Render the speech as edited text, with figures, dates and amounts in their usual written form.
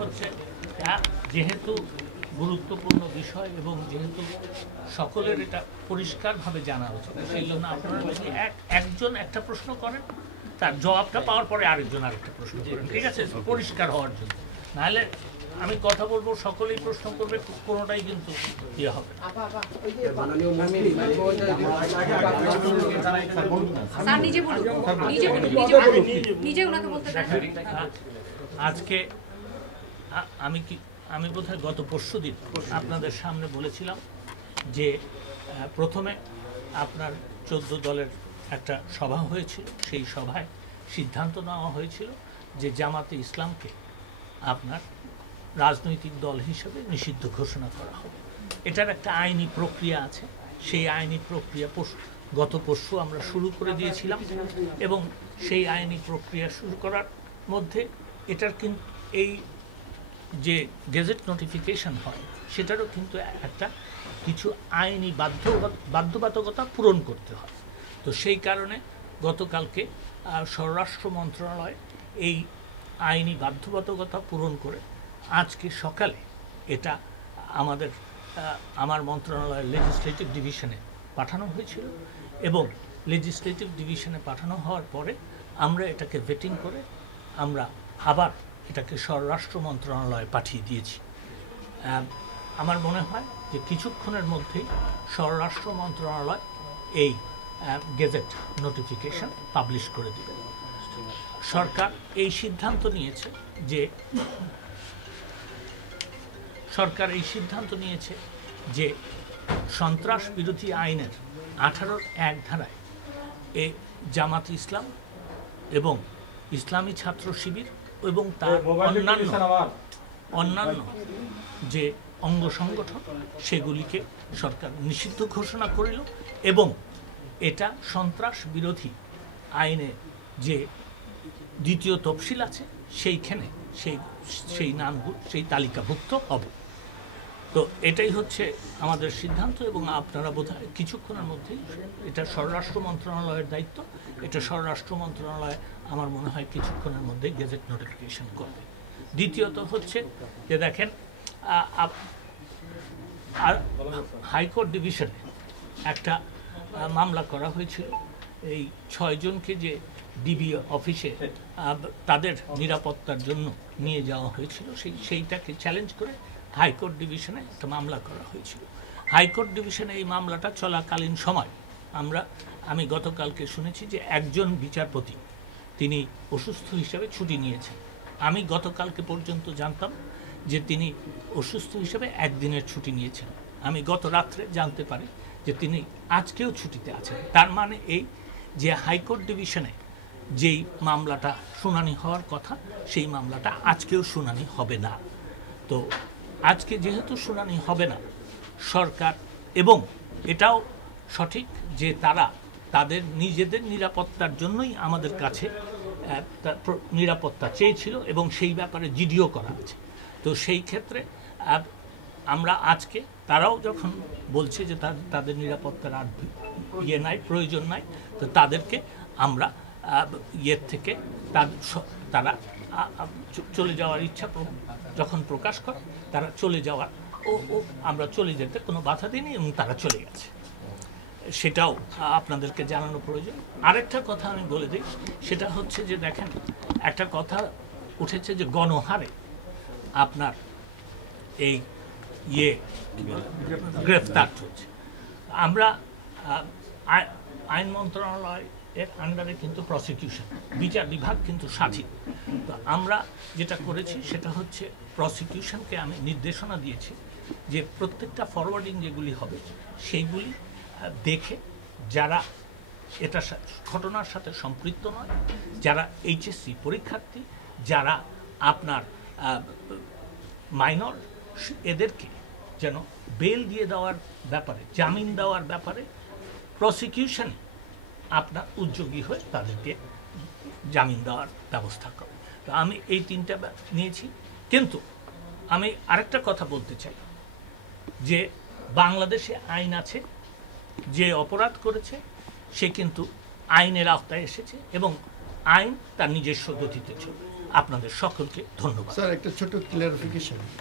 হচ্ছে যেহেতু গুরুত্বপূর্ণ বিষয় এবং যেহেতু সকলের এটা পরিষ্কারভাবে জানা উচিত, সেই জন্য আপনারা যদি একজন একটা প্রশ্ন করেন, তার জবাবটা পাওয়ার পরে আরেকজন আরেকটা প্রশ্ন করেন, ঠিক আছে, পরিষ্কার হওয়ার জন্য। নাহলে আমি কথা বলবো, সকলেই প্রশ্ন করবে, কোনোটাই কিন্তু ইয়ে হবে না। আজকে আমি বোধহয় গত পরশুদিন আপনাদের সামনে বলেছিলাম যে প্রথমে আপনার 14 দলের একটা সভা হয়েছিল, সেই সভায় সিদ্ধান্ত নেওয়া হয়েছিল যে জামাতে ইসলামকে আপনার রাজনৈতিক দল হিসেবে নিষিদ্ধ ঘোষণা করা হবে। এটার একটা আইনি প্রক্রিয়া আছে, সেই আইনি প্রক্রিয়া গত পরশু আমরা শুরু করে দিয়েছিলাম এবং সেই আইনি প্রক্রিয়া শুরু করার মধ্যে এটার কিন্তু এই যে গেজেট নোটিফিকেশন হয় সেটারও কিন্তু একটা কিছু আইনি বাধ্যবাধকতা পূরণ করতে হয়। তো সেই কারণে গতকালকে স্বরাষ্ট্র মন্ত্রণালয় এই আইনি বাধ্যবাধকতা পূরণ করে আজকে সকালে এটা আমার মন্ত্রণালয়ের লেজিসলেটিভ ডিভিশনে পাঠানো হয়েছিল এবং লেজিসলেটিভ ডিভিশনে পাঠানো হওয়ার পরে আমরা এটাকে ভেটিং করে আমরা আবার এটাকে স্বরাষ্ট্র মন্ত্রণালয়ে পাঠিয়ে দিয়েছি। আমার মনে হয় যে কিছুক্ষণের মধ্যেই স্বরাষ্ট্র মন্ত্রণালয় এই গেজেট নোটিফিকেশন পাবলিশ করে দেবে। সরকার এই সিদ্ধান্ত নিয়েছে যে সন্ত্রাস বিরোধী আইনের 18(1) ধারায় জামাত ইসলাম এবং ইসলামী ছাত্র শিবির এবং তার অন্যান্য যে অঙ্গ সংগঠন সেগুলিকে সরকার নিষিদ্ধ ঘোষণা করিল এবং এটা সন্ত্রাস বিরোধী আইনে যে দ্বিতীয় তফসিল আছে সেইখানে সেই নামগুলো সেই তালিকাভুক্ত হবে। তো এটাই হচ্ছে আমাদের সিদ্ধান্ত এবং আপনারা বোধহয় কিছুক্ষণের মধ্যেই, এটা স্বরাষ্ট্র মন্ত্রণালয়ের দায়িত্ব, এটা স্বরাষ্ট্র মন্ত্রণালয় আমার মনে হয় কিছুক্ষণের মধ্যে গেজেট নোটিফিকেশন করবে। দ্বিতীয়ত হচ্ছে যে দেখেন হাইকোর্ট ডিভিশনে একটা মামলা করা হয়েছিল, এই 6 জনকে যে ডিবি অফিসে তাদের নিরাপত্তার জন্য নিয়ে যাওয়া হয়েছিল সেইটাকে চ্যালেঞ্জ করে হাইকোর্ট ডিভিশনে একটা মামলা করা হয়েছিল। হাইকোর্ট ডিভিশনে এই মামলাটা চলাকালীন সময় আমি গতকালকে শুনেছি যে একজন বিচারপতি তিনি অসুস্থ হিসেবে ছুটি নিয়েছেন। আমি গতকালকে পর্যন্ত জানতাম যে তিনি অসুস্থ হিসেবে 1 দিনের ছুটি নিয়েছেন। আমি গত রাত্রে জানতে পারি যে তিনি আজকেও ছুটিতে আছেন। তার মানে এই যে হাইকোর্ট ডিভিশনে যেই মামলাটা শুনানি হওয়ার কথা সেই মামলাটা আজকেও শুনানি হবে না। তো আজকে যেহেতু শুনানি হবে না, সরকার, এবং এটাও সঠিক যে তাদের নিজেদের নিরাপত্তার জন্যই আমাদের কাছে নিরাপত্তা চেয়েছিল এবং সেই ব্যাপারে জিডিও করা আছে। তো সেই ক্ষেত্রে আমরা আজকে তারাও যখন বলছে যে তাদের নিরাপত্তার আর প্রয়োজন নাই, তো তাদেরকে আমরা থেকে তারা চলে যাওয়ার ইচ্ছা যখন প্রকাশ করে তারা চলে যাওয়ার আমরা চলে যেতে কোনো বাধা দিইনি এবং তারা চলে গেছে, সেটাও আপনাদেরকে জানানো প্রয়োজন। আরেকটা কথা আমি বলে দিই, সেটা হচ্ছে যে দেখেন একটা কথা উঠেছে যে গণহারে আপনার এই গ্রেফতার হচ্ছে। আমরা আইন মন্ত্রণালয় এর আন্ডারে কিন্তু প্রসিকিউশন, বিচার বিভাগ কিন্তু স্বাধীন। তো আমরা যেটা করেছি সেটা হচ্ছে প্রসিকিউশনকে আমি নির্দেশনা দিয়েছি যে প্রত্যেকটা ফরওয়ার্ডিং যেগুলি হবে সেইগুলি দেখে যারা এটা ঘটনার সাথে সম্পৃক্ত নয়, যারা এইচএসসি পরীক্ষার্থী, যারা আপনার মাইনর, এদেরকে যেন বেল দিয়ে দেওয়ার ব্যাপারে, জামিন দেওয়ার ব্যাপারে প্রসিকিউশনে আপনার উদ্যোগী হয়ে তাদেরকে জামিন দেওয়ার ব্যবস্থা করে। তো আমি এই 3টা নিয়েছি। কিন্তু আমি আরেকটা কথা বলতে চাই যে বাংলাদেশে আইন আছে, যে অপরাধ করেছে সে কিন্তু আইনের আওতায় এসেছে এবং আইন তার নিজস্ব গতিতে চলবে। আপনাদের সকলকে ধন্যবাদ। স্যার একটা ছোট ক্লিয়ারিফিকেশন,